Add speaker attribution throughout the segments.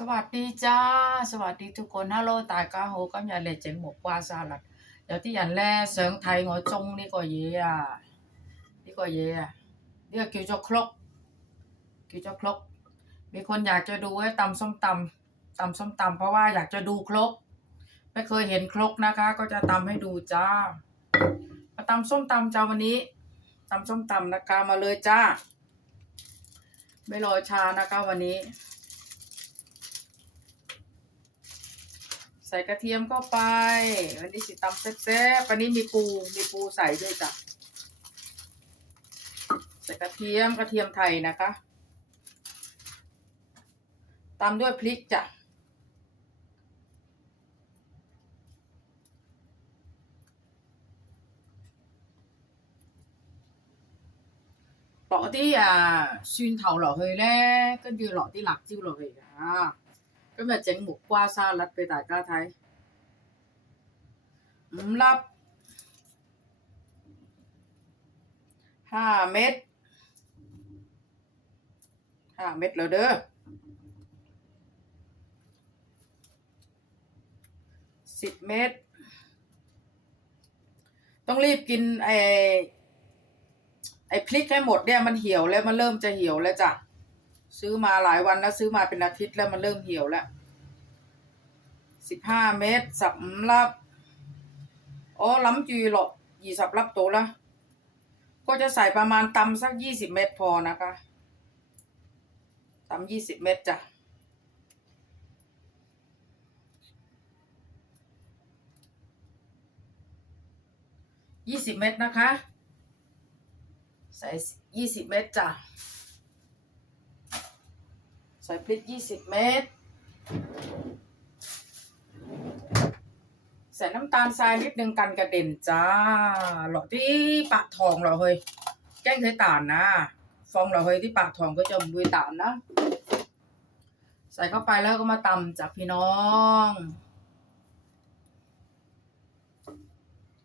Speaker 1: สวัสดีจ้า สวัสดีทุกคนฮัลโหลตายกาโฮกัมยาเลเจงหมกวาซาลัดเดี๋ยวที่ยันแร่เสียงไทยงอจงนี่ก็เยอะนี่ก็เยอะเรียกกิวจครกกิวจครกมีคนอยากจะดูให้ตำส้มตำตำส้มตำเพราะว่าอยากจะดูครกไม่เคยเห็นครกนะคะ ก็จะตำให้ดูจ้ามาตำส้มตำจ้าวันนี้ตำส้มตำนะคะมาเลยจ้า ไม่รอช้านะคะวันนี้ ใส่กระเทียมเข้าไป วันนี้สิตำแซ่บๆวันนี้มีปู มีปูใส่ด้วยจ้ะ ใส่กระเทียมกระเทียมไทยนะคะ ตามด้วยพริกจ้ะ bỏ tí à xuyên thầu lò hơi lé跟住落啲辣椒落去㗎 今日整木瓜沙律俾大家睇，五粒，ห้าเม็ดห้าเม็ดแล้วเด้อสิบเม็ดต้องรีบกินไอ้ไอ้พริกให้หมดเนี่ยมันเหี่ยวแล้วมันเริ่มจะเหี่ยวแล้วจ้ะ ซื้อมาหลายวันแล้วซื้อมาเป็นอาทิตย์แล้วมันเริ่มเหี่ยวแล้วสิบห้าเมตรสับลับอ๋อล้ำจีหรอกยี่สับลับโตละก็จะใส่ประมาณตำสักยี่สิบเมตรพอนะคะตำยี่สิบเมตรจ้ะยี่สิบเมตรนะคะ ใส่ยี่สิบเมตรจ้ะ ใส่พริกยี่สิบเม็ด ใส่น้ำตาลทรายนิดนึงกันกระเด็นจ้า หลอที่ปากทองเราเฮ้ย แกงเคยตานนะ ฟองเราเฮ้ยที่ปากทองก็จะมือตานนะ ใส่เข้าไปแล้วก็มาตำจากพี่น้อง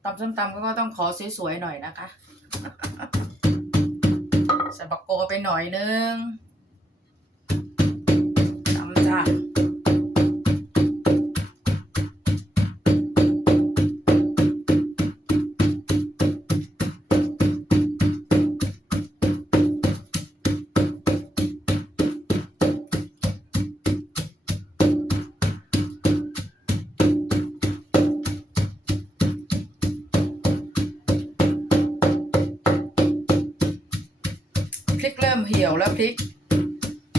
Speaker 1: ตำส้มตำก็ต้องขอสวยๆหน่อยนะคะ ใส่บักโกไปหน่อยนึง จ้าพริกเริ่มเหี่ยวแล้วพริก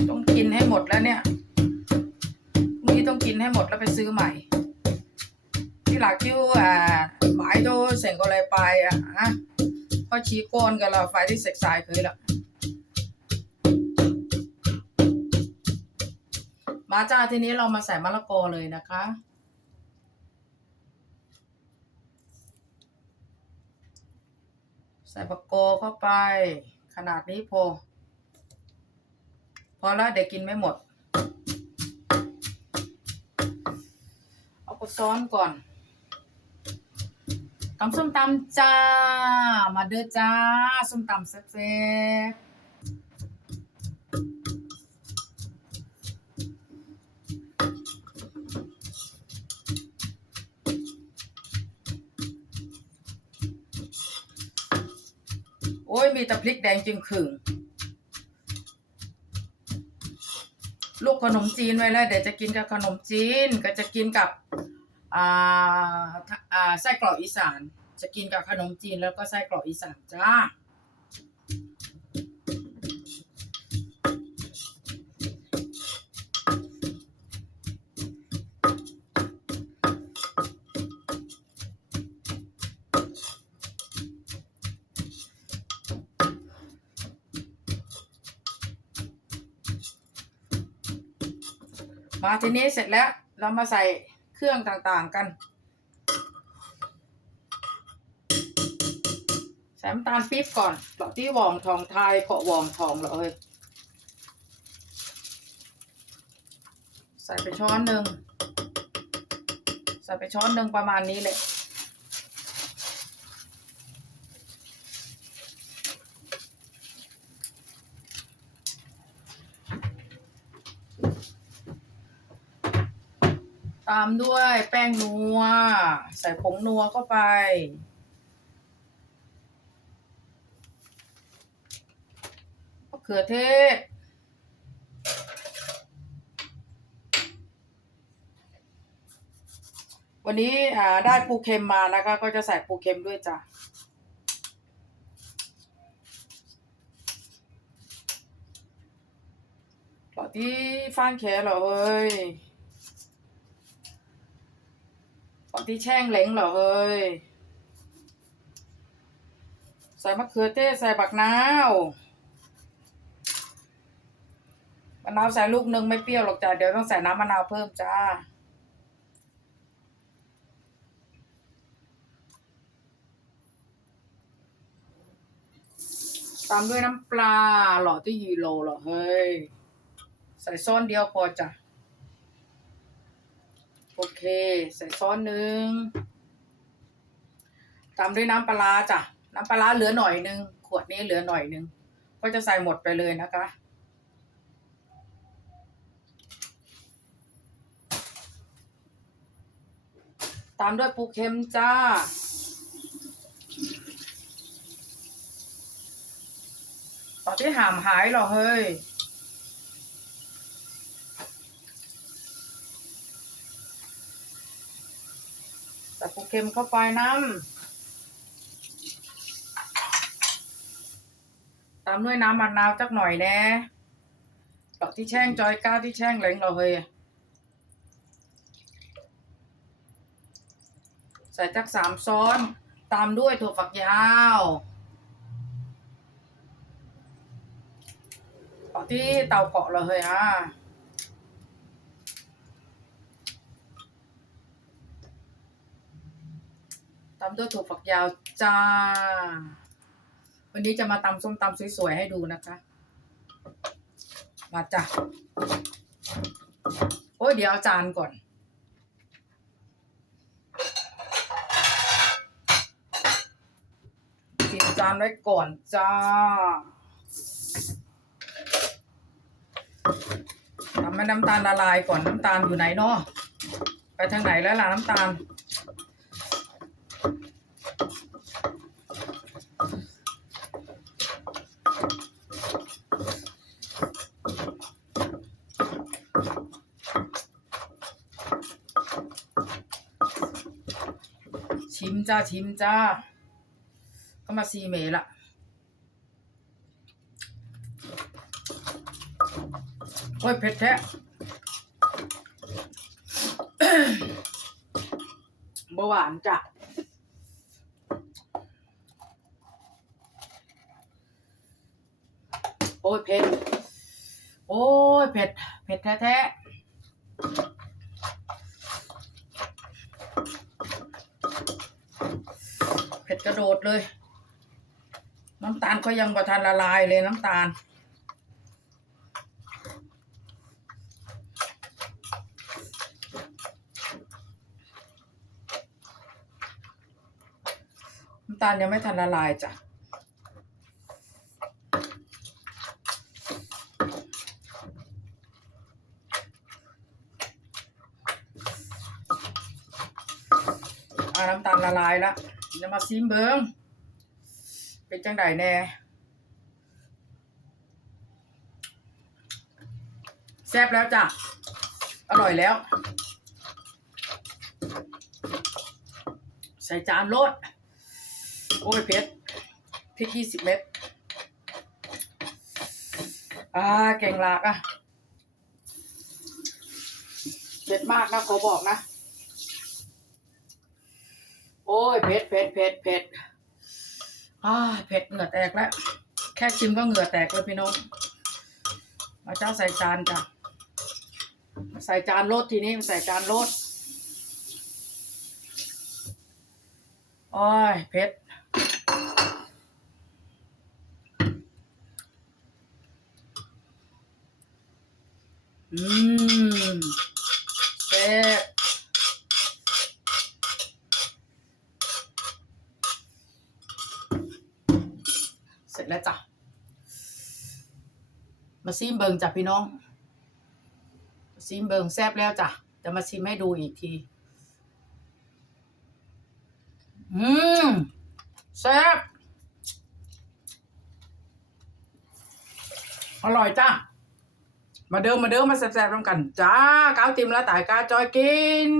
Speaker 1: ต้องกินให้หมดแล้วเนี่ย นี้ต้องกินให้หมดแล้วไปซื้อใหม่ ที่หลักคิวอ่าหมายโดเสียงก็เลยไปอะฮะพอชี้โกนกันเราไฟที่เสกสายเคยละมาจ้าทีนี้เรามาใส่มะละกอเลยนะคะใส่บักโกเข้าไป ขนาดนี้พอ พอแล้วเดี๋ยวกินไม่หมด บซ้อนก่อนตำส้มตำจ้า มาเด้อจ้า ส้มตำแซ่บโอ้ย มีต่พริกแดงจึงขึงลูกขนมจีนไว้แล้วเดี๋ยวจะกินกับขนมจีน ก็จะกินกับ ไส้กรอกอีสาน จะกินกับขนมจีนแล้วก็ไส้กรอกอีสานจ้ามาทีนี้เสร็จแล้วเรามาใส่ รื่องต่างๆกัน ใส่น้ำตาลปี๊บก่อนต่อที่หวองทองไทยเกาะหวองทองเลยใส่ไปช้อนหนึ่งใส่ไปช้อนหนึ่งประมาณนี้เลย ตามด้วยแป้งนัว ใส่ผงนัวเข้าไป มะเขือเทศ วันนี้อ่าได้ปูเค็มมานะคะ ก็จะใส่ปูเค็มด้วยจ้ะต่อที่ฟ้าน อเฮ้ยต่อที่แช่งเหลงเหรอเฮ้ย ใส่มะเขือเทศใส่บักนาวมะนาวใส่ลูกนึงไม่เปรี้ยวหรอกจ้ะเดี๋ยวต้องใส่น้ำมะนาวเพิ่มจ้าตามด้วยน้ำปลาหล่อที่ยีโรเหรอเฮ้ย ใส่ซ้อนเดียวพอจ้ะ โอเค ใส่ซ้อนหนึ่งตามด้วยน้ำปลาจ้ะ น้ำปลาเหลือหน่อยหนึง ขวดนี้เหลือหน่อยหนึง ก็จะใส่หมดไปเลยนะคะ ตามด้วยปูเค็มจ้าตอนที่หามหายหรอเฮ้ย ใส่ปูเค็มเข้าไปน้ำตามด้วยน้ำมะนาวจักหน่อยแน่ดอกที่แช่งจอยก้าที่แช่งเหลงเราเฮ้ยใส่จักสามซ้อน ตามด้วยถั่วฝักยาวดอที่เตาเกาะเราเฮ้ยอะ ตำด้วยถั่วฝักยาวจ้า วันนี้จะมาตำส้มตำสวยๆให้ดูนะคะ มาจ้ะ โอ้ยเดี๋ยวเอาจานก่อน ติดจานไว้ก่อนจ้าทำให้น้ำตาลละลายก่อนน้ำตาลอยู่ไหนเนาะไปทางไหนแล้วล่ะน้ำตาล ชิมจ้าชิมจ้า ก็มาซีเมละโอ้ยเผ็ดแท้เบาหวานจ้ะโอ้ยเผ็ด โอ้ยเผ็ด เผ็ดแท้ๆ ผ็ดกระโดดเลย น้ำตาลก็ยังประทานละลายเลยน้ำตาล น้ำตาลยังไม่ทันละลายจ้ะอาน้ำตาลละลายละ จะมาซิมเบิงเป็นจังไดแน่แซ่บแล้วจ้ะ อร่อยแล้ว ใส่จานโลด โอ้ยเผ็ดพริกยี่สิบเม็ดอ่าเก่งลากอะเผ็ดมากนะขอบอกนะ อ้ยเผ็ดเผ็ดเผ็ดเผ็ดอ่าเผ็ดเหงื่อแตกแล้ว แค่ชิมก็เหงื่อแตกเลยพี่น้องมาเจ้าใส่จานจ้ะ ใส่จานรดทีนี้ใส่จานรดโอ้ยเผ็ดอืมเผ็ด เสร็จ แล้วจ้ะ มาซีมเบิงจ้ะพี่น้องมาซีมเบิงแซบแล้วจ้ะ จะมาชิมให้ดูอีกที อืมแซบอร่อยจ้ามาเดิมมาเดิมมาแซ่บๆร่วมกัน จ้าก้าวติมแล้วตายกาจอยกิน